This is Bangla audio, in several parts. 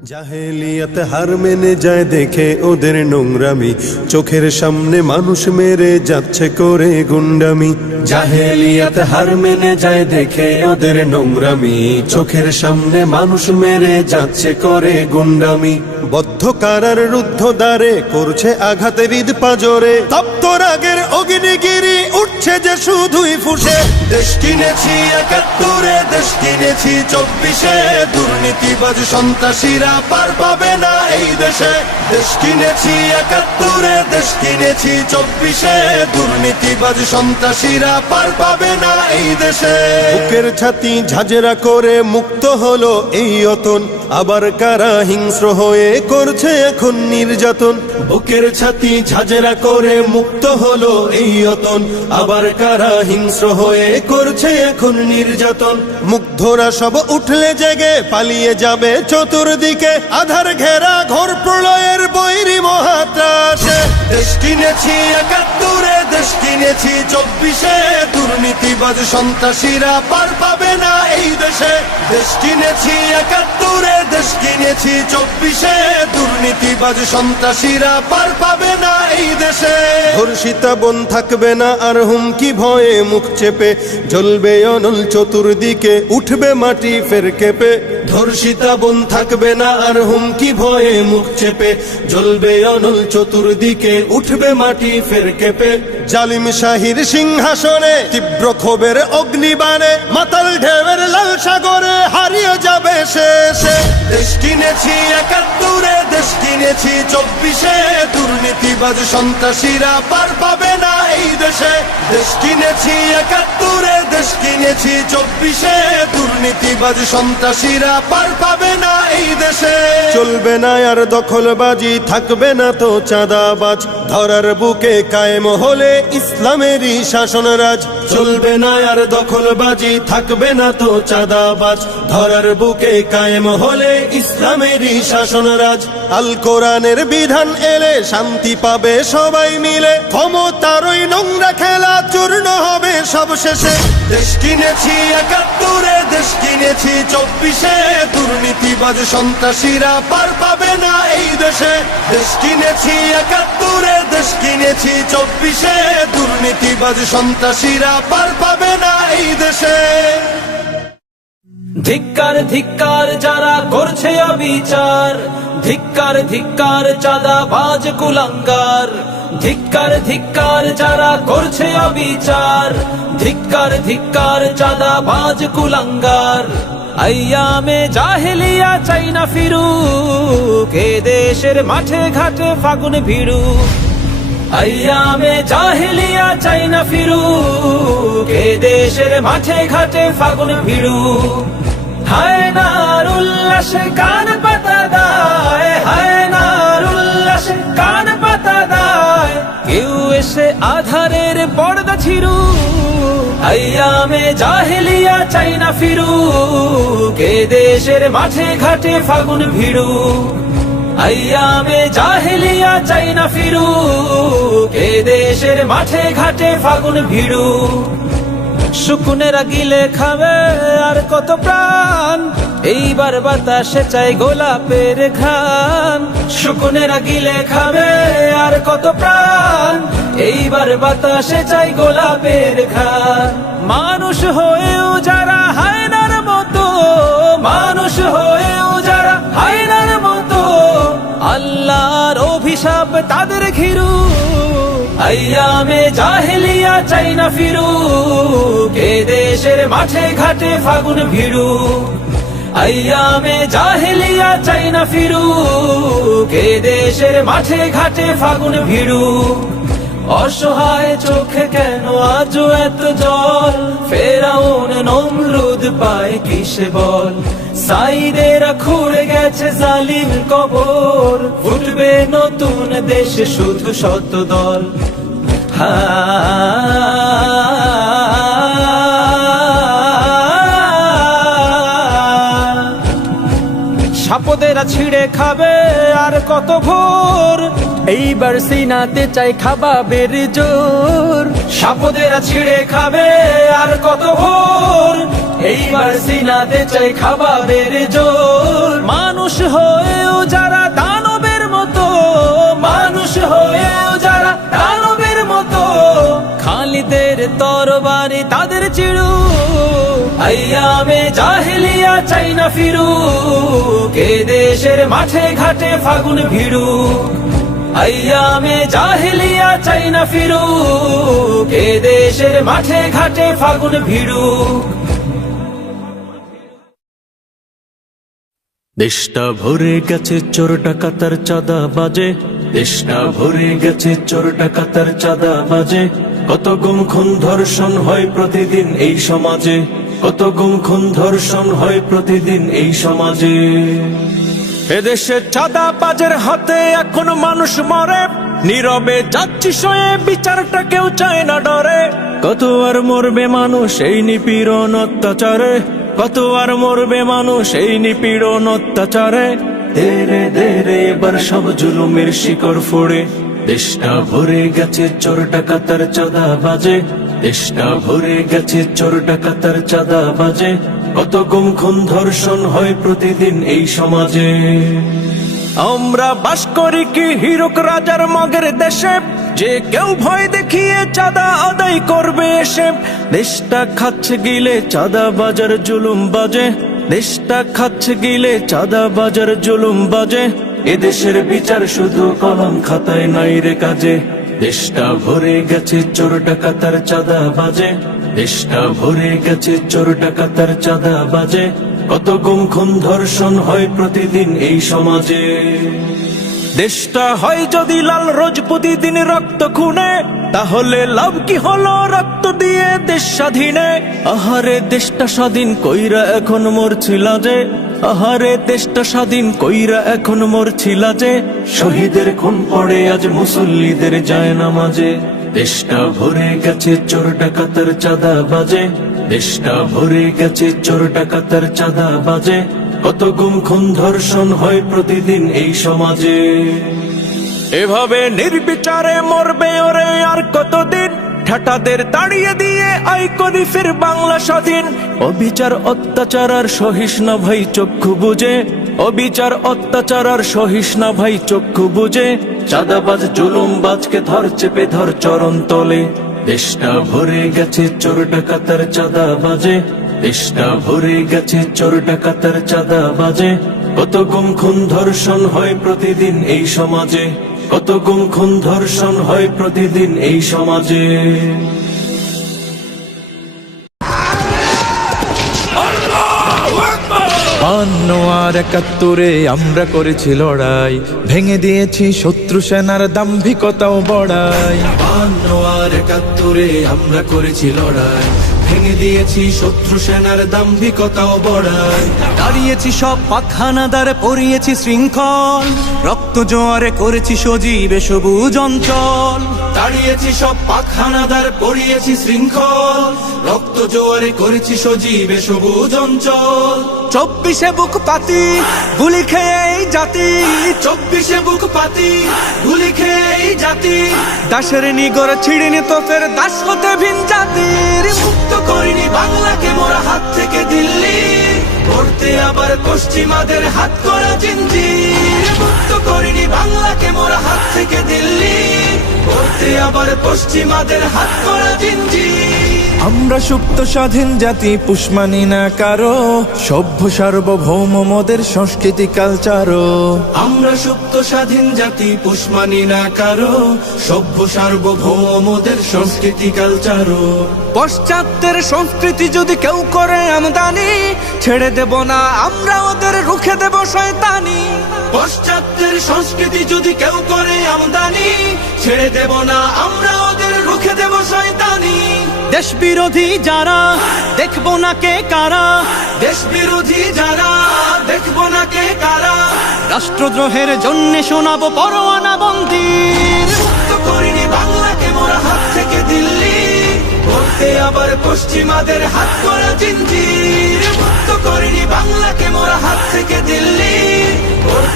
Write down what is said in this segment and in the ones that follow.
জাহেলিয়াত হার মেনে যায় দেখে ওদের নোংরামি, চোখের সামনে মানুষ মেরে যাচ্ছে করে গুন্ডামি। জাহেলিয়াত হার মেনে যায় দেখে ওদের নোংরামি, চোখের সামনে মানুষ মেরে যাচ্ছে করে গুন্ডামি। বদ্ধ কারার রুদ্ধ দ্বারে করছে আঘাতে হৃদ পাজরে, তপ্ত রাগের অগ্নিগিরি উঠছে যে শুধুই ফুসে। দেশ কিনেছি ৭১, দেশ কিনেছি ২৪-এ, দুর্নীতিবাজ সন্ত্রাসীরা পার পাবে না এই দেশে। দেশ কিনেছি ৭১, দেশ কিনেছি ২৪-এ, দুর্নীতিবাজ সন্ত্রাসীরা পার পাবে না এই দেশে। বুকের ছাতি ঝাঁঝরা করে মুক্ত হলো এই অতন, আবার কারা হিংস্র হয়ে করছে এখন নির্যাতন। বুকের ছাতি ঝাঁঝরা করে মুক্ত হলো এই অতন, আবার কারা হিংস্র হয়ে করছে এখন নির্যাতন। মুগ্ধরা সব উঠলে জেগে পালিয়ে যাবে চতুর্দিকে, আধার ঘেরা ঘোর প্রলয়ের বৈরী মহাত্রাসে। দেশ কিনেছি ৭১, দেশ কিনেছি ২৪-এ, দুর্নীতিবাজ সন্ত্রাসীরা পার পাবে না এই দেশে। দেশ কিনেছি ৭১, দেশ কিনেছি ২৪-এ, দুর্নীতিবাজ সন্ত্রাসীরা পার পাবে না এই দেশে। ধর্ষিতা বোন থাকবে না আর হুমকি ভয়ে মুখ চেপে, জ্বলবে অনল চতুর্দিকে উঠবে মাটি ফের কেঁপে। ধর্ষিতা বোন থাকবে না আর হুমকি ভয়ে মুখ চেপে, জ্বলবে অনল চতুর্দিকে উঠবে মাটি ফের কেঁপে। জালিম শাহীর সিংহাসনে তীব্র ক্ষোভের অগ্নিবাণে, মাতাল ঢেউয়ের লাল সাগরে হারিয়ে যাবে শেষে। দেশ কিনেছি ৭১, দেশ কিনেছি ২৪-এ, দুর্নীতিবাজ সন্ত্রাসীরা পার পাবে না এই দেশে। দেশ কিনেছি ৭১, দেশ কিনেছি ২৪-এ, দুর্নীতিবাজ সন্ত্রাসীরা পার পাবে না এই দেশে। চলবে না আর দখলবাজি, থাকবে না তো চাঁদাবাজ, ধরার বুকে কায়েম হলে ইসলামেরই শাসনরাজ। চলবে না আর দখলবাজি, থাকবে না তো চাঁদাবাজ, ধরার বুকে কায়েম হলে ইসলামেরই শাসনরাজ। আল কোরআনের বিধান এলে শান্তি পাবে সবাই মিলে, ক্ষমতার ওই নোংরা খেলা চূর্ণ হবে সব শেষে। দেশ কিনেছি ৭১, দেশ কিনেছি ২৪-এ, দুর্নীতিবাজ সন্ত্রাসীরা পার পাবে না এই দেশে। দেশ কিনেছি ৭১, দেশ কিনেছি ২৪-এ, দুর্নীতিবাজ সন্ত্রাসীরা পার পাবে না এই দেশে। ধিক্কার ধিক্কার যারা করছে অবিচার, ধিক্কার ধিক্কার চাঁদাবাজ কুলাঙ্গার। ধিক্কার ধিক্কার যারা করছে অবিচার, ধিক্কার ধিক্কার চাঁদাবাজ কুলাঙ্গার। আইয়ামে জাহেলিয়া চাই না ফিরুক, এ দেশের মাঠে ঘাটে ফাগুন ভিড়ুক। আইয়ামে জাহেলিয়া চাই না ফিরুক, এ দেশের মাঠে ঘাটে ফাগুন ভিড়ুক। হায়নার উল্লাসে কান পাতা দায়, হায়নার উল্লাসে কান পাতা দায়, কেউ এসে আধারের পর্দা ছিড়ুক। আইয়ামে জাহেলিয়া চাই না ফিরুক, এ দেশের মাঠে ঘাটে ফাগুন ভিড়ুক। আইয়ামে জাহেলিয়া চাই না ফিরুক, এ দেশের মাঠে ঘাটে ফাগুন ভিড়ুক। শুকুনেরা গিলে খাবে আর কত প্রাণ, এইবার বাতাসে চাই গোলাপের ঘ্রাণ। শুকুনেরা গিলে খাবে আর কত প্রাণ, এইবার বাতাসে চাই গোলাপের ঘ্রাণ। মানুষ হয়েও যারা হায়নার মতো, মানুষ হয়েও যারা হায়নার মতো, আল্লাহর অভিশাপ তাদের ঘিরু। আইয়ামে জাহেলিয়া চাই না ফিরুক, এ দেশের মাঠে ঘাটে ফাগুন ভিড়ুক। আইয়ামে জাহেলিয়া চাই না ফিরুক, এ দেশের মাঠে ঘাটে ফাগুন ভিড়ুক। অসহায় চোখে কেন আজও এত জল, ফেরাউন নমরুদ পায় কিসে বল। সাইদেরা খুঁড়ে গেছে জালিম কবর, উঠবে নতুন দেশে শুধু শত দল। সাপদেরা ছিঁড়ে খাবে আর কত ভোর, এইবার সিনাতে চাই খাবাবের জোর। সাপদেরা ছিঁড়ে খাবে আর কত ভোর, এইবার সিনাতে চাই খাবাবের জোর। মানুষ মানুষ হয়েও যারা দানবের মতো, মানুষ হয়েও যারা দানবের মতো, খালিদের তরবারি তাদের চিড়ু, আইয়ামে জাহেলিয়া চাই না ফিরুক, এ দেশের মাঠে ঘাটে ফাগুন ভিড়ুক, আইয়ামে জাহেলিয়া চাই না ফিরুক, এ দেশের মাঠে ঘাটে ফাগুন ভিড়ুক। দেশটা ভরে গেছে চোর ডাকাতার চাঁদা বাজে, দেশটা ভরে গেছে চোর ডাকাতার চাঁদা বাজে, কত গুম খুন ধর্ষণ হয় প্রতিদিন এই সমাজে, কত গুম খুন ধর্ষণ হয় প্রতিদিন এই সমাজে। এদেশে চাঁদা বাজের হাতে এখন মানুষ মরে, নীরবে যাচ্ছি সয়ে বিচারটা কেউ চায় না ডরে, কত আর মরবে মানুষ এই নিপীড়ন অত্যাচারে, কত আর মরবে মানুষ এই নিপীড়ন অত্যাচারে। ধীরে ধীরে এবার সব জুলুমের শিকড় ফোড়ে, দেশটা ভরে গেছে চোর ডাকাতার চাঁদা বাজে, দেশটা ভরে গেছে চোর ডাকাতার চাঁদা বাজে, কত গুম খুন ধর্ষণ হয় প্রতিদিন এই সমাজে। আমরা বাস করি কি হীরক রাজার মগের দেশে, যে কেউ ভয় দেখিয়ে চাঁদা আদায় করবে এসে, দেশটা খাচ্ছে গিলে চাঁদা বাজার জুলুম বাজে, দেশটা খাচ্ছে গিলে চাঁদা বাজার জুলুম বাজে, এদেশের বিচার শুধু কলম খাতায় নাই রে কাজে, দেশটা ভরে গেছে চোর ডাকাতার চাঁদা বাজে, দেশটা ভরে গেছে চোর ডাকাতার চাঁদা বাজে, কত গুম খুন ধর্ষণ হয় প্রতিদিন এই সমাজে। দেশটা হয় যদি লাল রোজ প্রতিদিন রক্ত খুনে, তাহলে লাভ কি হলো রক্ত দিয়ে দেশ স্বাধীনে। আহারে দেশটা স্বাধীন কইরা এখন মরছিলা যে, আহারে দেশটা স্বাধীন কইরা এখন মরছিলা যে, শহীদের খুন পড়ে আজ মুসল্লিদের যায় নামাজে, দেশটা ভরে গেছে চোর ডাকাতার চাঁদা বাজে, দেশটা ভরে গেছে চোর ডাকাতার চাঁদা বাজে, কত গুম খুন ধর্ষণ হয় প্রতিদিন এই সমাজে। এভাবে নির্বিচারে মরবে ওরে আর কতদিন, ঠাটাদের তাড়িয়ে দিয়ে আই করি ফির বাংলা স্বাধীন। অবিচার অত্যাচার আর সহিস না ভাই চক্ষু বুঝে, অবিচার অত্যাচার আর সহিস না ভাই চক্ষু বুঝে, চাঁদাবাজ জুলুমবাজকে ধর চেপে ধর চরণ তলে, দেশটা ভরে গেছে চোর ডাকাতার চাঁদা বাজে, দেশটা ভরে গেছে চোর ডাকাতার চাঁদা বাজে, কত গুম খুন ধর্ষণ হয় প্রতিদিন এই সমাজে, কত গুম খুন ধর্ষণ হয় প্রতিদিন এই সমাজে। আর ৭১ আমরা করেছি লড়াই, ভেঙে দিয়েছি শত্রু সেনার দাম্ভিকতাও বড়াই। ৫২ আর ৭১ আমরা করেছি লড়াই, ভেঙে দিয়েছি শত্রু সেনার দাম্ভিকতাও বড়াই। দাঁড়িয়েছি সব পাখানাদার, পরিয়েছি শৃঙ্খল, রক্ত জোয়ারে করেছি সজীবে সবুজ অঞ্চল। দাঁড়িয়েছি সব পাখানাদার, পড়িয়েছি শৃঙ্খল, রক্ত জোয়ারে করেছি সজীবে সবুজ অঞ্চল। ২৪ বুক পাতি গুলি খেয়ে এই জাতি, ২৪ বুক পাতি গুলি খেয়ে এই জাতি, দাসের নিগর ছিড়িনি তো ফের দাস হতে ভিন জাতির। মুক্ত করিনি বাংলাকে মোরা হাত থেকে দিল্লি, করতে আবার পশ্চিমাদের হাত করা জিঞ্জির। মুক্ত করিনি বাংলাকে মোরা হাত থেকে দিল্লি, করতে আবার পশ্চিমাদের হাত করা জিঞ্জির। আমরা সুপ্ত স্বাধীন জাতি, পুষ মানি না কারো, সভ্য সার্বভৌম মোদের সংস্কৃতি কালচারও। আমরা সুপ্ত স্বাধীন জাতি, পুষ মানি না কারো, সভ্য সার্বভৌম মোদের সংস্কৃতি কালচারও। পশ্চাত্যের সংস্কৃতি যদি কেউ করে আমদানি, ছেড়ে দেব না আমরা ওদের, রুখে দেব শয়তানি। পশ্চাত্যের সংস্কৃতি যদি কেউ করে আমদানি, ছেড়ে দেব না আমরা ওদের, রুখে দেব শয়তানি। দেশ বিরোধী যারা দেখবো না কে কারা, দেশ বিরোধী যারা দেখবো না কে কারা, রাষ্ট্রদ্রোহের জন্য শোনাবো পরোয়ানা বন্দির। মুক্ত করিনি বাংলাকে মোরা হাত থেকে দিল্লি, করতে আবার পশ্চিমাদের হাত করা জিঞ্জির। মুক্ত করিনি বাংলাকে মোরা হাত থেকে দিল্লি, করতে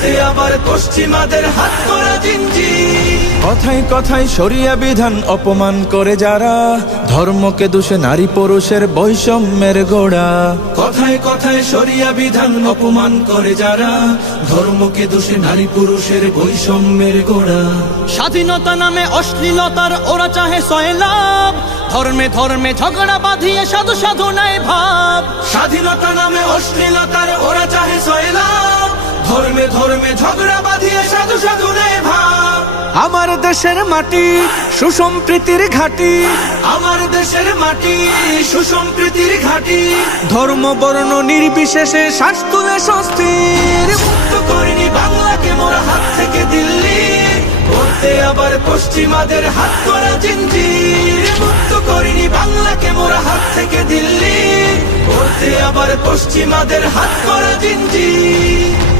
করতে আবার পশ্চিমাদের হাত করা জিঞ্জির। কথায় কথায় শরিয়া বিধান অপমান করে যারা, ধর্মকে দোষে নারী পুরুষের বৈষম্যের গোড়া। কথায় কথায় শরিয়া বিধান অপমান করে যারা, ধর্মকে দোষে নারী পুরুষের বৈষম্যের গোড়া। স্বাধীনতা নামে অশ্লীলতার ওরা চাহে সয়লাভ, ধর্মে ধর্মে ঝগড়া বাঁধিয়ে সাধু সাধু নাই ভাব। স্বাধীনতা নামে অশ্লীলতার ওরা চাহে সয়লাভ, ধর্মে ধর্মে ঝগড়া বাঁধিয়ে সাধু সাধু নেই ভাব। আমার দেশের মাটি সুসম্প্রীতির ঘাটি, আমার দেশের মাটি সুসম্প্রীতির ঘাটি। ধর্ম বর্ণ নির্বিশেষে শ্বাস তুলে স্বস্তির। মুক্ত করিনি বাংলাকে মোরা হাত থেকে দিল্লি, করতে আবার পশ্চিমাদের হাত করা জিঞ্জির। মুক্ত করিনি বাংলাকে মোরা হাত থেকে দিল্লি, করতে আবার পশ্চিমাদের হাত করা জিঞ্জির।